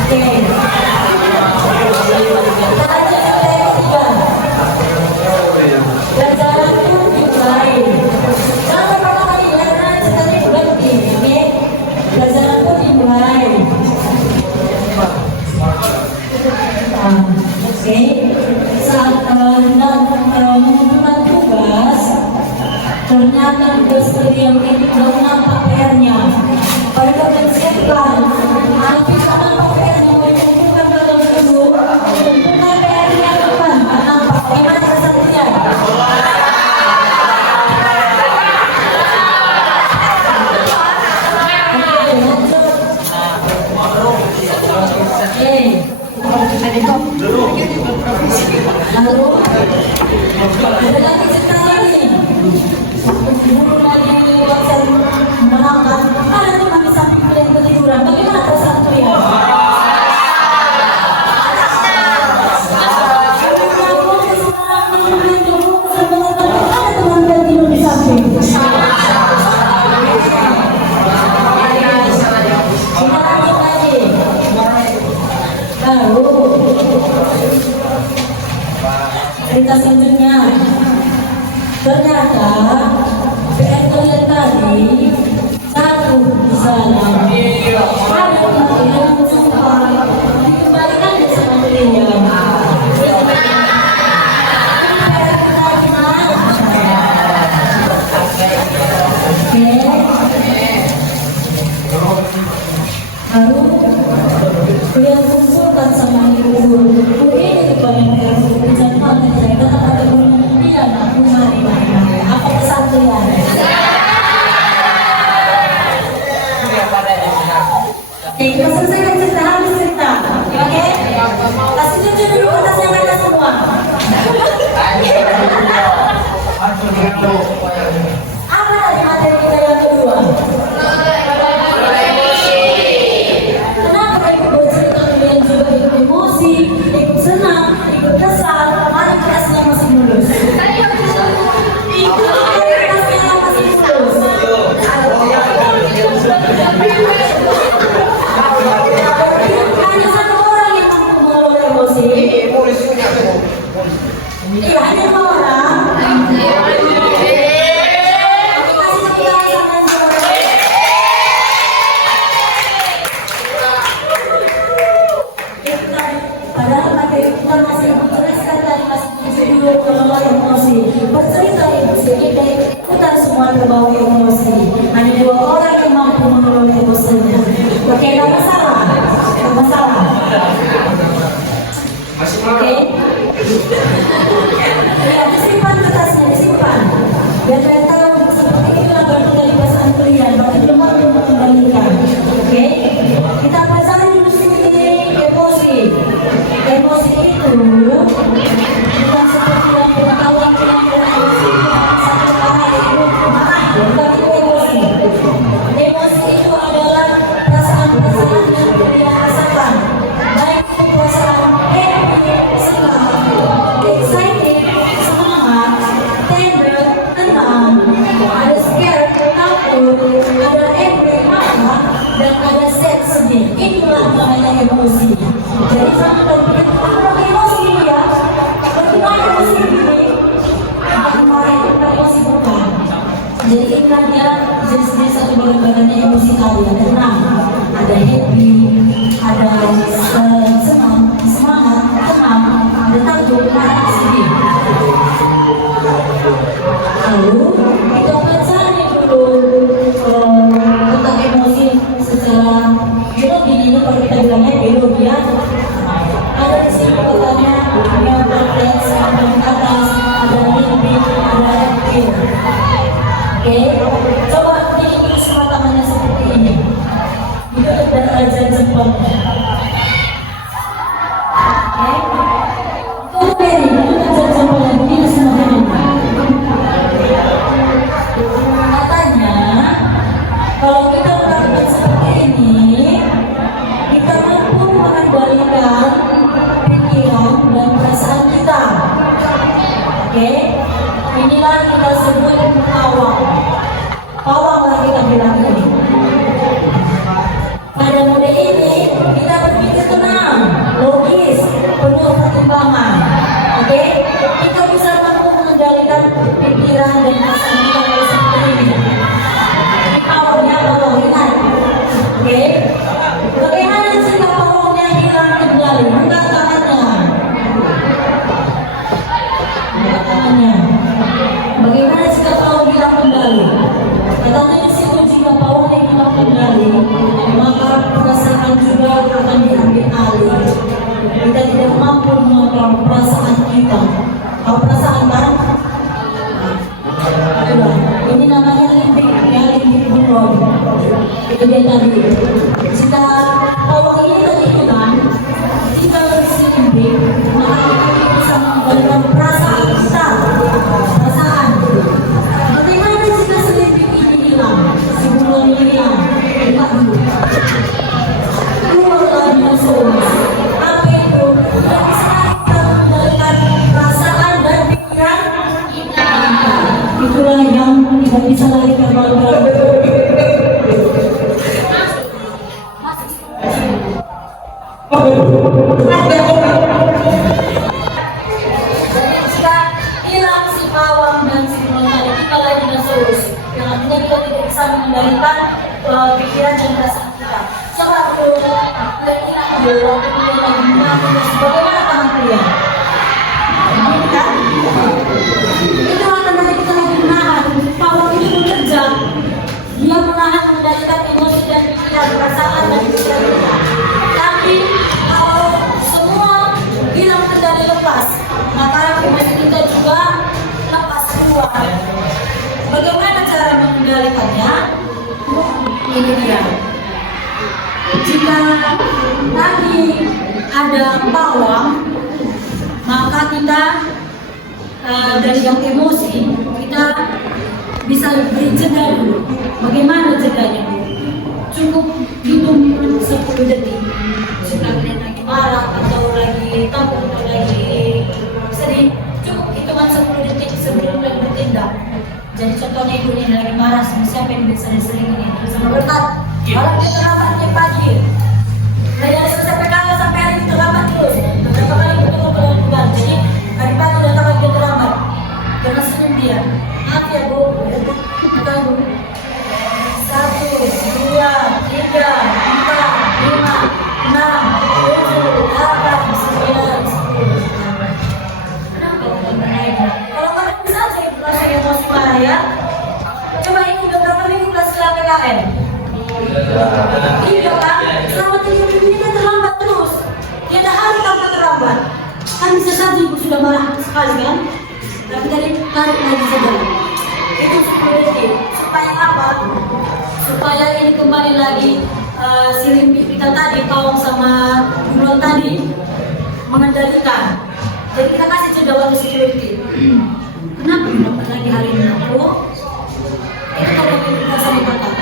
Oke. Pelajaran pun dimulai. Kalau pertama kali belajar, sekali berhenti. Oke. Pelajaran pun dimulai. Oke. Saat mengumpulkan tugas, ternyata tugas seperti yang ini belum nampak PR-nya. Mereka menyiapkan, tapi karena PR-nya mengumpulkan dalam dulu, mengumpulkan PR-nya depan, nampak. Bagaimana kesaksian? Lalu ada lagi cerita lagi. Guru lagi WhatsApp menangkan ada teman di samping yang ketiduran. Bagaimana kesatuan? Ada teman yang tidur di samping. Lalu cerita selanjutnya, ternyata PR kalian tadi satu di sana ada teman yang jumpa dikembalikan ke sama beliau. Baru beliau konsultan sama ibu ini kepada jangan saya tetap ada dia nak mari apa kesatuan. Oke, kita selesaikan cerita habis cerita. Oke, kasih tunjuk dulu atas yang ada semua. Apa tadi materi kita yang kedua? Kenapa ibu bercerita kalian juga ikut emosi, ikut senang, ikut kesal, mana kelasnya masih mulus? Kelasnya masih mulus. Hanya satu orang yang mampu mengelola emosi. Iya, hanya dua orang. Padahal materi kita masih menjelaskan dari masih video mengelola emosi. Bercerita emosi kita ikutan semua terbawa emosi. Hanya dua orang yang mampu mengelola emosinya. Oke, tidak masalah. Tidak masalah. Oke. Ya, disimpan kertasnya, disimpan. Biar kalian tahu seperti itulah baru dari pasangan kalian. Berarti belum mampu mengembalikan. Oke. Kita pelajari dulu sini emosi. Emosi itu bukan seperti yang pengetahuan yang emosi satu kata itu marah, tapi emosi. Emosi itu adalah perasaan-perasaan yang kalian rasakan, baik itu perasaan happy, senang, excited, semangat, tender, tenang, ada scared, takut, ada angry, marah, dan ada sad, sedih. Itulah namanya emosi. Jadi jangan berpikir, aku emosi ya, bagaimana emosi ini? Kemarin Jadi inilah dia jenis-jenis atau bagian-bagiannya emosi tadi. Ada 6, ada happy, ada senang, semangat, tenang, ada takut, ada sedih. Lalu kita pelajari dulu tentang emosi secara biologi. Ini kalau kita bilangnya biologi ya. Ada di sini katanya yang kompleks, ada di atas, ada happy, ada happy. Oke, coba diikat semua tangannya seperti ini. Itu dan aja jempolnya. Oke, tunggu Mary, itu aja jempolnya begini semuanya. Katanya, kalau kita melakukan seperti ini, kita mampu mengendalikan pikiran dan perasaan kita. Oke, inilah kita sebut pawang. Pawang lah kita bilang ini. Pada mode ini kita berpikir tenang, logis, penuh pertimbangan. Oke, kita bisa mampu mengendalikan pikiran dan perasaan kita kalau seperti ini. Pawangnya pawang ingat. Oke, bagaimana jika pawangnya hilang kendali? Angkat tangannya. Angkat tangannya. Bagaimana jika pawang hilang kendali? Katanya di situ jika pawang yang hilang kendali, maka perasaan juga akan diambil alih. Kita tidak mampu mengontrol perasaan kita. Kalau perasaan kan? Ini namanya limbik, ya limbik buron. Itu dia tadi. Jika pawang ini tadi hilang, jika berisi limbik, maka kita bisa mengendalikan perasaan kita. Perasaan. Bagaimana jika selimbik ini hilang, si buron ini hilang? Buka dulu. Keluarlah musuh. Apa itu? Tidak bisa kita mengendalikan perasaan dan pikiran kita. Itulah yang tidak bisa lagi terbalik. Jadi jika hilang si pawang dan si buron tadi, kita lagi dinosaurus. Yang artinya kita tidak bisa mengendalikan pikiran dan perasaan kita. Coba dulu ingat dulu waktu kuliah lagi menangis. Bagaimana tangan kuliah? Kan? Itu tanda kita lagi menahan. Pawang ini bekerja. Dia menahan mengendalikan emosi dan pikiran, perasaan dan pikiran kita. Tapi kalau semua hilang kendali lepas, maka emosi kita juga lepas keluar. Bagaimana cara mengendalikannya? Ini dia. Jika tadi ada pawang, maka kita dari yang emosi kita bisa beri jeda dulu. Bagaimana jedanya? Cukup hitung 10 detik. Jika kalian lagi marah atau lagi takut atau lagi sedih, cukup hitungan 10 detik sebelum kalian bertindak. Jadi contohnya ibu ini lagi marah sama siapa yang bisa sering ini sama berkat. Kalau kita terlambat tiap pagi, dari selesai PKL sampai hari itu terlambat terus. Beberapa kali kita ngobrol dengan jadi hari pagi datang lagi terlambat. Jangan senyum dia. Maaf ya bu, kita bu. 1, 2, 3, 4, 5, 6, 7, 8, 9, 10. Kenapa kalian bernaik? Kalau kalian bisa saya langsung emosi marah ya. Coba ini udah berapa minggu kelas setelah PKL? Iya kan? Selama 3 minggu ini kan terlambat terus. Tiada hari tanpa terlambat. Kan bisa saja ibu sudah marah sekali kan? Tapi tadi tarik lagi saja. Itu 10 detik. Supaya apa? Supaya ini kembali lagi si limbik kita tadi, pawang sama buron tadi mengendalikan. Jadi kita kasih jeda waktu 10 detik. Kenapa dapat lagi hari ini aku? Itu kalau kita sama kakak.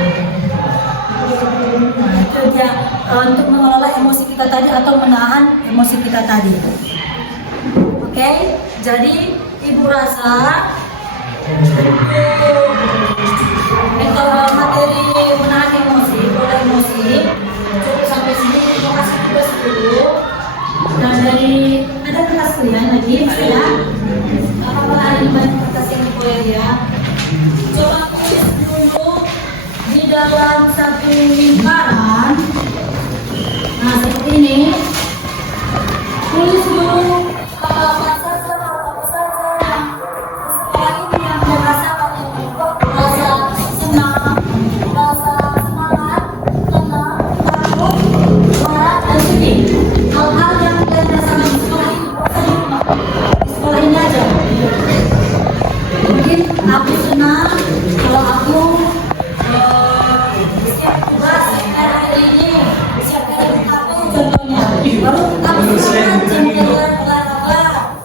Itu dia untuk mengelola emosi kita tadi atau menahan emosi kita tadi. Oke, jadi ibu rasa metode materi menahan emosi, pola emosi cukup sampai sini. Terima kasih tugas dulu. Dan dari ada kertas kalian lagi ya. Apa hari ini banyak kertas yang diboleh ya. Coba tulis dalam satu lingkaran. Nah, seperti ini. Tulis dulu apa saja yang setelah ini yang dirasakan itu rasa senang, rasa semangat, tenang, takut, marah, dan sedih. Hal-hal yang kalian rasakan di sekolah itu bukan di rumah, di sekolah ini aja. Mungkin aku senang kalau aku siap tugas hari ini, siap dari apa contohnya. Baru aku senang cenderung olahraga.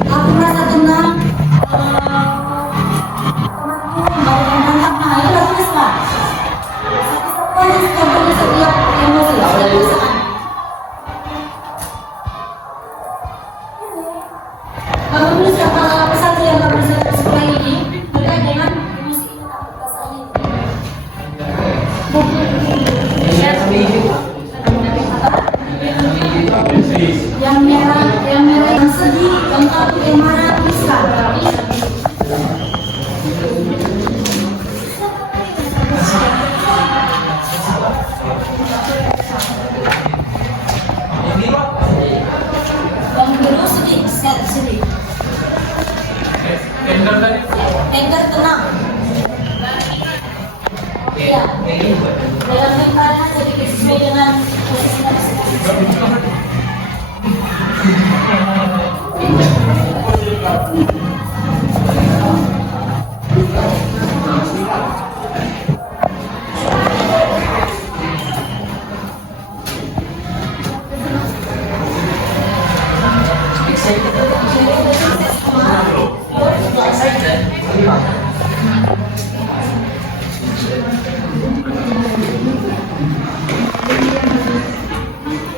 Aku merasa tenang. Temanku baru menangkap, nah itu aku senang. Satu-satunya contohnya setiap emosi, setiap perasaan. Kamu bisa pesan yang kamu bisa sekolah ini terkait dengan emosi itu atau perasaan itu. Yang merah, yang sedih, yang takut, yang marah, bisa. Yang biru sedih, sedih. Anger tenang. Iya. Dalam lingkaran jadi sesuai dengan posisi.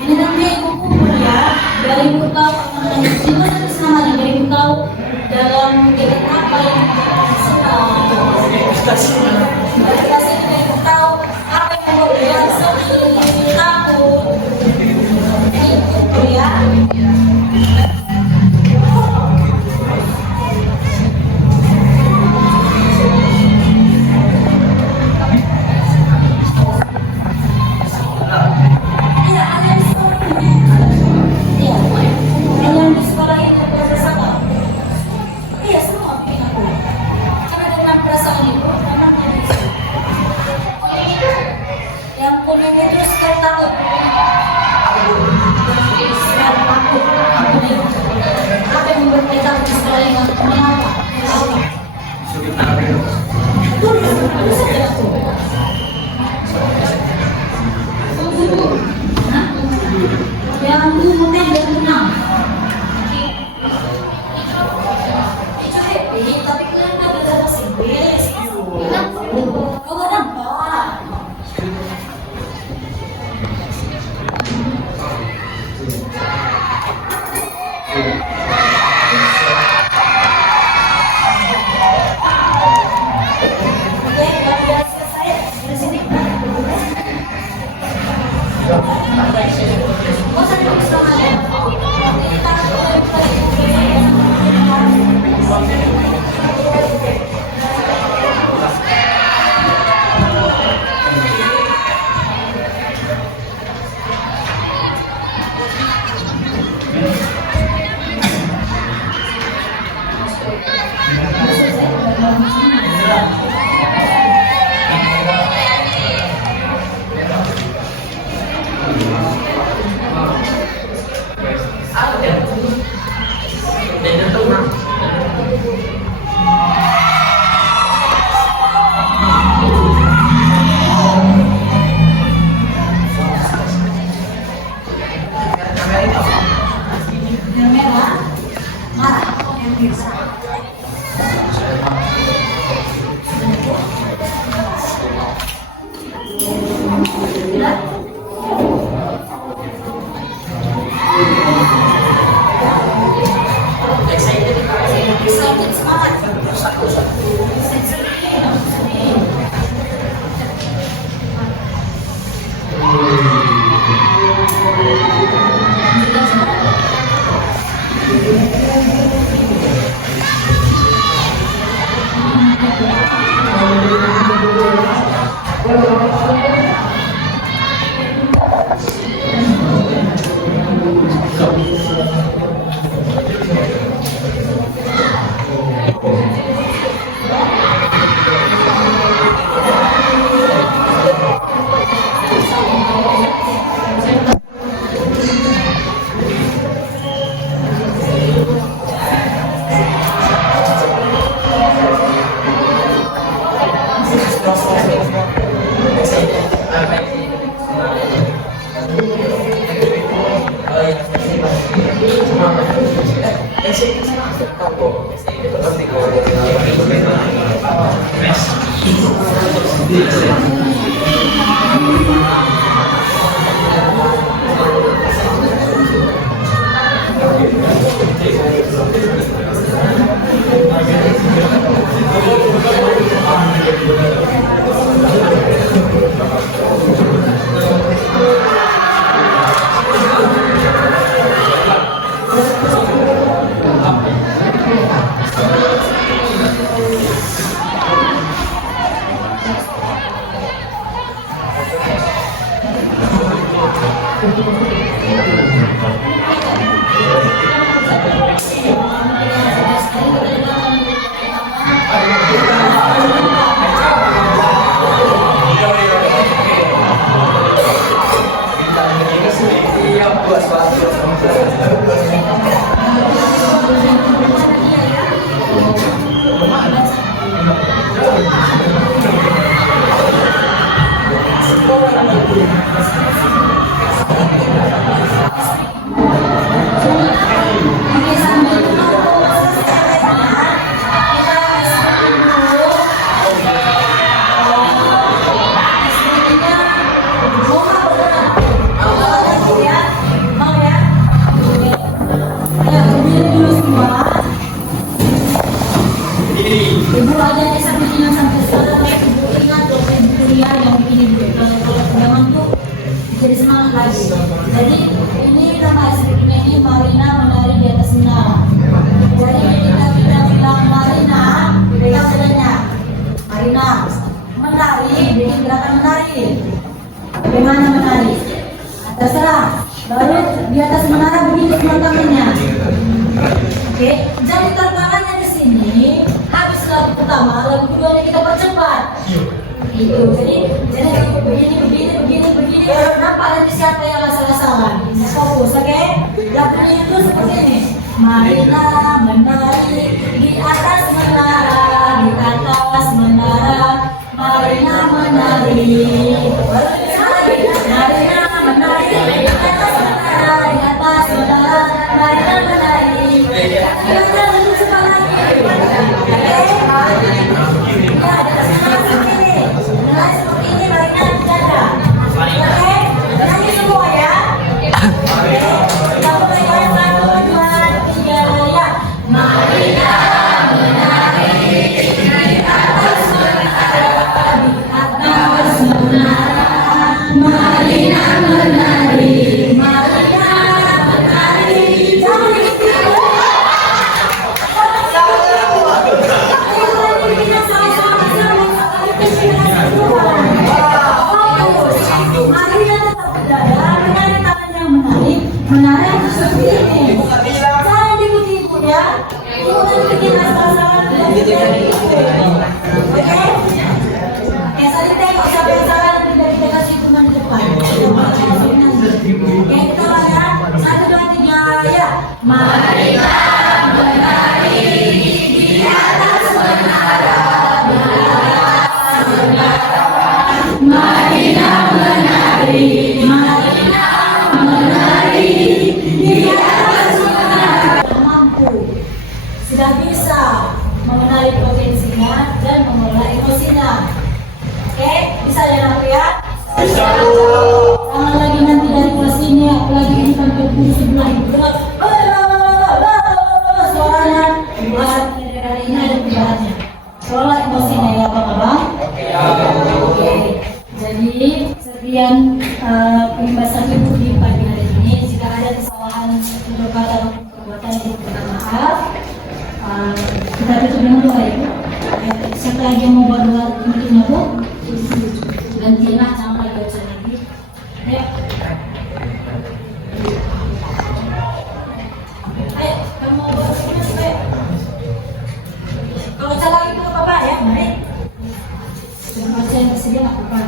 Ini nanti buku ya dari buku tahu itu sama dari buku tahu dalam kegiatan apa yang dari buku tahu apa yang mau dia sedih takut ini buku ya. Perasaan itu, karena Ibu aja nih sampai bilang sampai sekarang ibu ingat loh ibu kuliah yang begini gitu. Kalau teman tuh jadi semangat lagi. Jadi ini nama SPP-nya ini Marina menari di atas menara. Jadi kita bilang Marina, pegang bedanya. Marina menari, jadi gerakan menari. Bagaimana menari? Nah, terserah. Baru di atas menara begini semua tangannya. Oke, jadi tantangannya di sini habis lagu pertama, lagu kedua kita percepat. Itu, jadi begini. Nampak nanti siapa yang asal-asalan. Fokus, oke? Lagunya itu seperti ini. Marina menari di atas menara, di atas menara. Marina menari. Marina menari di atas menara, di atas menara. Marina menari. Kita lanjut sekali lagi. Seperti ini Marina bercanda. Oke, nanti semua ya. Kita mulai ya, 1, 2, 3 ya. Marina menari di atas menara, di atas menara. Marina menari, Marina menari. Jangan istimewa. Menarik seperti ini. Jangan diikuti ya. Ibu nanti bikin asal-asalan. Oke? Ya tadi tengok siapa yang salah tidak dikasih hitungan di depan. Oke, kita ya. 1, 2, 3 ya. Marina menari di atas menara. Marina menari. Marina menari di atas menara. Mampu, sudah bisa mengenali potensinya dan mengelola emosinya. Oke, bisa ya Nafi ya? Bisa. Jangan lagi nanti dari kelas ini, apalagi ini sampai guru sebelah itu. Suaranya buat daerah ini ada perubahannya. Kelola emosinya ya Bang. Oke. Jadi sekian pembahasan ibu di pagi hari ini. Jika ada kesalahan untuk kata atau perbuatan ibu minta maaf. Kita tutup dengan doa ibu. Siapa lagi yang mau buat doa penutupnya bu? Gantilah, jangan lagi baca lagi. Ayo. Ayo, kamu mau buat semuanya. Kalau salah itu apa ya? Mari. Jangan baca yang kesini nggak apa-apa.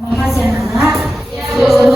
Terima kasih anak-anak. Yesus.